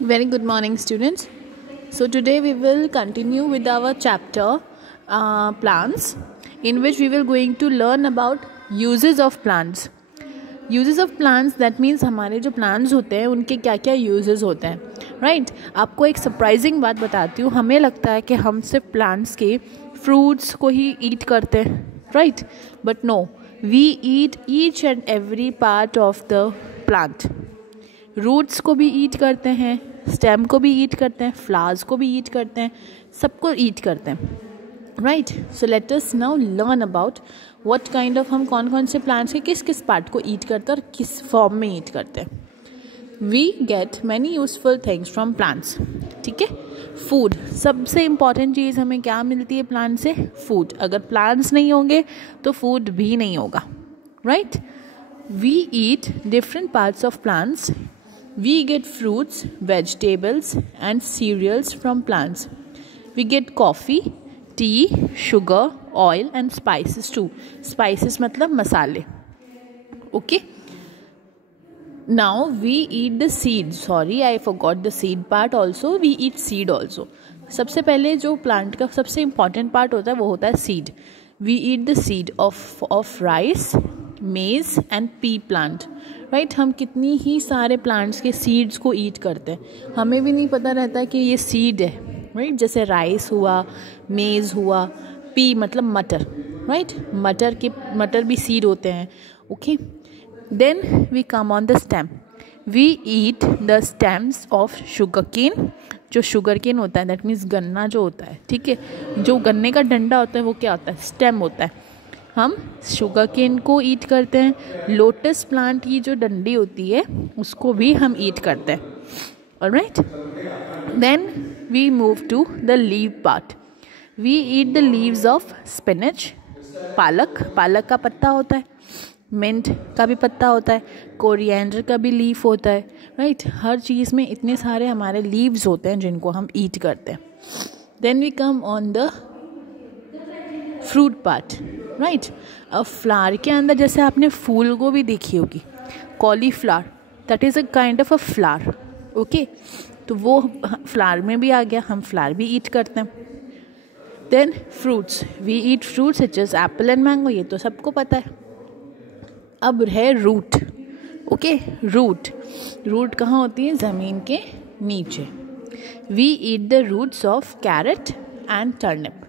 Very good morning, students. So today we will continue with our chapter plants, in which we will going to learn about uses of plants. Uses of plants, that means हमारे जो plants होते हैं उनके क्या क्या uses होते हैं, right? आपको एक surprising बात बताती हूँ. हमें लगता है कि हम सिर्फ plants के fruits को ही eat करते हैं, right? But no, we eat each and every part of the plant. Roots को भी ईट करते हैं, स्टेम को भी ईट करते हैं, फ्लावर्स को भी ईट करते हैं, सबको ईट करते हैं, right. So let us now learn about what kind of हम कौन कौन से प्लांट्स के किस किस पार्ट को ईट करते हैं और किस फॉर्म में ईट करते हैं. We get many useful things from plants. ठीक है. फूड, सबसे इम्पॉर्टेंट चीज़ हमें क्या मिलती है प्लांट से? फूड. अगर प्लांट्स नहीं होंगे तो फूड भी नहीं होगा, right. We eat different parts of plants. We get fruits, vegetables and cereals from plants. We get coffee, tea, sugar, oil and spices too. Spices मतलब मसाले. Okay. Now we eat the seed. Sorry, I forgot the seed part also. We eat seed also. सबसे पहले जो plant का सबसे important part होता है वो होता है seed. We eat the seed of rice, maize and pea plant. Right. हम कितनी ही सारे प्लांट्स के सीड्स को ईट करते हैं, हमें भी नहीं पता रहता है कि ये सीड है, राइट. जैसे राइस हुआ, मेज़ हुआ, पी मतलब मटर, राइट. मटर भी सीड होते हैं. Okay. Then we come on the stem. We eat the stems of sugar cane. जो शुगर केन होता है दैट मीन्स गन्ना जो होता है, ठीक है. जो गन्ने का डंडा होता है वो क्या होता है? स्टेम होता है. हम शुगर केन को ईट करते हैं. लोटस प्लांट की जो डंडी होती है उसको भी हम ईट करते हैं. Alright. Then we move to the leave part. We eat the leaves of spinach. पालक का पत्ता होता है. मिंट का भी पत्ता होता है. कोरिएंडर का भी लीफ होता है, राइट. हर चीज़ में इतने सारे हमारे लीव्स होते हैं जिनको हम ईट करते हैं. Then we come on the fruit part, right. अब फ्लावर के अंदर जैसे आपने फूल गोभी देखी होगी, cauliflower, that is a kind of a flower. Okay. तो वो फ्लावर में भी आ गया, हम फ्लावर भी ईट करते हैं. Then fruits. We eat fruits such as apple and mango. ये तो सबको पता है. अब है रूट. ओके. रूट कहाँ होती है? ज़मीन के नीचे. We eat the roots of carrot and turnip.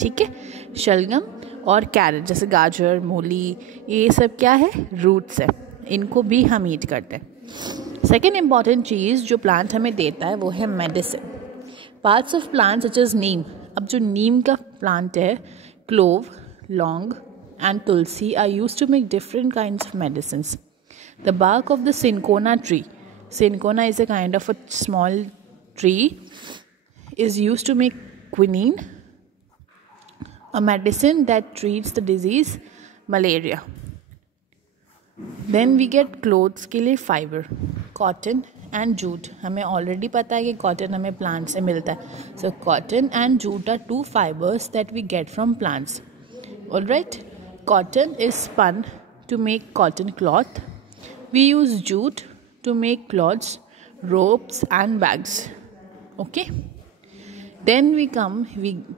ठीक है. शलगम और कैरेट जैसे गाजर, मूली, ये सब क्या है? रूट्स है. इनको भी हम ईट करते हैं. सेकेंड इम्पॉर्टेंट चीज़ जो प्लांट हमें देता है वो है medicine. Parts of plant such as neem. अब जो नीम का प्लांट है, clove, laung and tulsi are used to make different kinds of medicines. The bark of the cinchona tree. Cinchona is a kind of a small tree is used to make quinine, a medicine that treats the disease malaria. Then we get clothes के लिए fiber, cotton and jute. हमें already पता है कि cotton हमें plant से मिलता है. So cotton and jute are two fibers that we get from plants. Alright. Cotton is spun to make cotton cloth. We use jute to make clothes, ropes and bags. Okay. Then we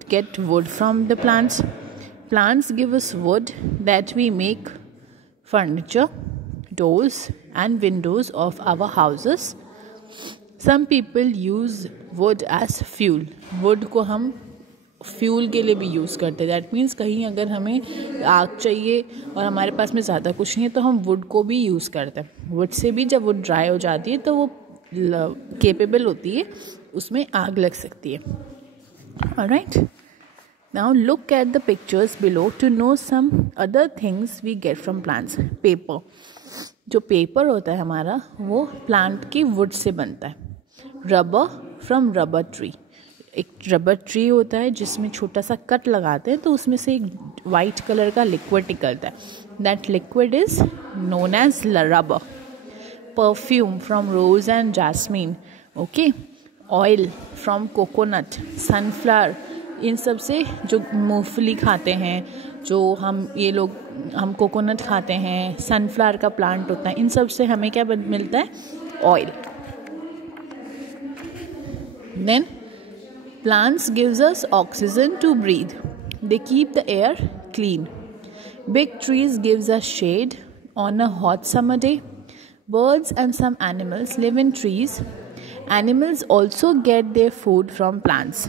get wood from the plants. Plants give us wood that we make furniture, doors and windows of our houses. Some people use wood as fuel. Wood को हम fuel के लिए भी use करते हैं. That means कहीं अगर हमें आग चाहिए और हमारे पास में ज़्यादा कुछ नहीं है तो हम वुड को भी यूज़ करते हैं. वुड से भी जब वुड ड्राई हो जाती है तो वो केपेबल होती है, उसमें आग लग सकती है. Alright. Now look at the pictures below to know some other things we get from plants. Paper. जो पेपर होता है हमारा वो प्लांट की वुड से बनता है. Rubber from rubber tree. एक रबर ट्री होता है जिसमें छोटा सा कट लगाते हैं तो उसमें से एक वाइट कलर का लिक्विड निकलता है. That liquid is known as rubber. Perfume from rose and jasmine. Okay. Oil from coconut, sunflower. इन सब से जो मूंगफली खाते हैं, जो हम कोकोनट खाते हैं, सनफ्लावर का प्लांट होता है, इन सब से हमें क्या मिलता है? Oil. Then plants gives us oxygen to breathe. They keep the air clean. Big trees gives us shade on a hot summer day. Birds and some animals live in trees. Animals also get their food from plants.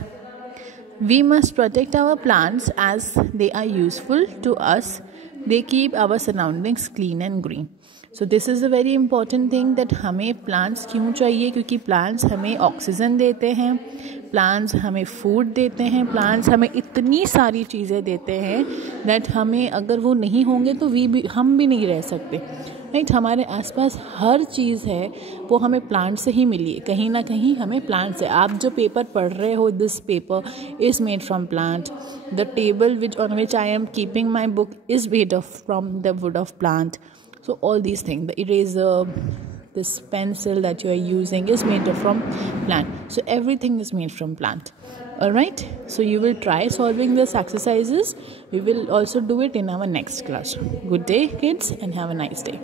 We must protect our plants as they are useful to us. They keep our surroundings clean and green. So this is a very important thing that हमें plants क्यों चाहिए, क्योंकि plants हमें oxygen देते हैं, plants हमें food देते हैं, plants हमें इतनी सारी चीज़ें देते हैं that हमें अगर वो नहीं होंगे तो हम भी नहीं रह सकते, राइट. हमारे आसपास हर चीज़ है वो हमें प्लांट से ही मिली है, कहीं ना कहीं हमें प्लांट से. आप जो पेपर पढ़ रहे हो, this paper is made from plant. The table on which I am keeping my book is made from the wood of plant. So all these things, the eraser, this pencil that you are using is made from plant. So everything is made from plant. Alright, so you will try solving these exercises. We will also do it in our next class. Good day, kids, and have a nice day.